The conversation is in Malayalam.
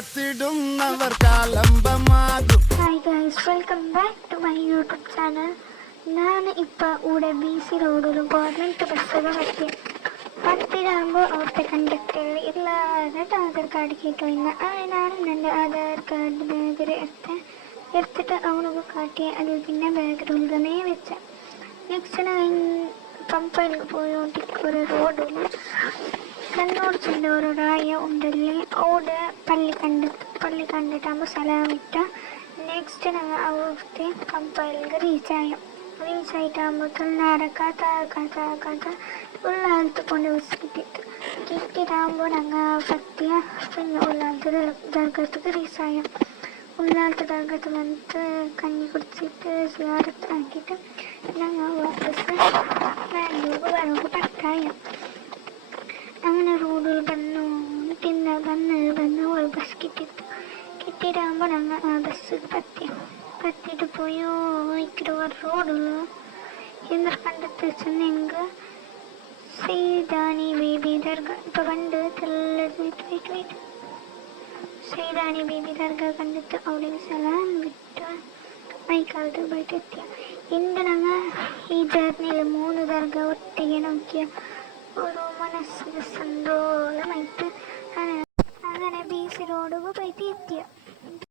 കാത്തിടുന്നവർ കാലംബമാകും. Hi guys, welcome back to my YouTube channel. ഞാൻ ഇപ്പോൾ ഇവിടെ BC റോഡിൽ ഗവൺമെൻറ് ബസ്സുകൾ എത്തി. പത്തിലാകുമ്പോൾ അവിടുത്തെ കണ്ടക്ടർ എല്ലാവരും ആധാർ കാർഡ് കേട്ടുപോയിന്ന്. അതിനാണ് എൻ്റെ ആധാർ കാർഡ് ബാഗിൽ എടുത്തിട്ട് അവനൊക്കെ കാട്ടി. അതിൽ പിന്നെ ബാഗിൽ തന്നെ വെച്ച. നെക്സ്റ്റ് ഞാൻ പമ്പയിൽ പോയോണ്ടിരിക്കും. ഒരു റോഡിൽ കണ്ണൂർ ചെല്ലൂരുടായ ഉണ്ടല്ലേ അവിടെ പള്ളി കണ്ടിട്ടാകുമ്പോൾ സ്ഥലമിട്ട. നെക്സ്റ്റ് ഞങ്ങൾ അവിടുത്തെ പമ്പയിലേക്ക് റീച്ചായിട്ടാകുമ്പോൾ നടക്കാത്ത ഉള്ളാലത്ത് കൊണ്ട് ബസ് കിട്ടിയിട്ടാകുമ്പോൾ ഞങ്ങൾ പറ്റിയ പിന്നെ ഉള്ളാലത്ത് ദർഗത്തേക്ക് റീച്ചായ. ഉള്ളാലത്ത് ദർഗത്ത് വന്നിട്ട് കഞ്ഞി കുടിച്ചിട്ട് സിയാറത്ത് ആക്കിയിട്ട് ഞങ്ങൾ വാപ്പസ് ബാംഗ്ലൂർക്ക് വരവ് പട്ടായ. അങ്ങനെ റോഡിൽ വന്നു ഒരു ബസ് കിട്ടിയിട്ടാകുമ്പോൾ ഞങ്ങൾ ആ ബസ് പറ്റിയിട്ട് പോയോ റോഡിൽ ഇന്ന് കണ്ടെത്തി ചെന്നെങ്കിൽ സൈദാനി ബേബി ദർഗ ഇപ്പോൾ കണ്ട് സൈദാനി ബേബി ദർഗ കണ്ടിട്ട് അവിടെ സലാം വിട്ട് മൈക്കാലത്ത് പോയിട്ട് എത്തിയ. ഇന്ന് ഞങ്ങൾ ഈ ജേർണിയിൽ 3 ദർഗ ഒട്ടിಗೆ നോക്കിയ ഒരു മനസ്സിന് സന്തോഷമായിട്ട് അങ്ങനെ BC റോഡ് പോയിട്ട് എത്തിയ.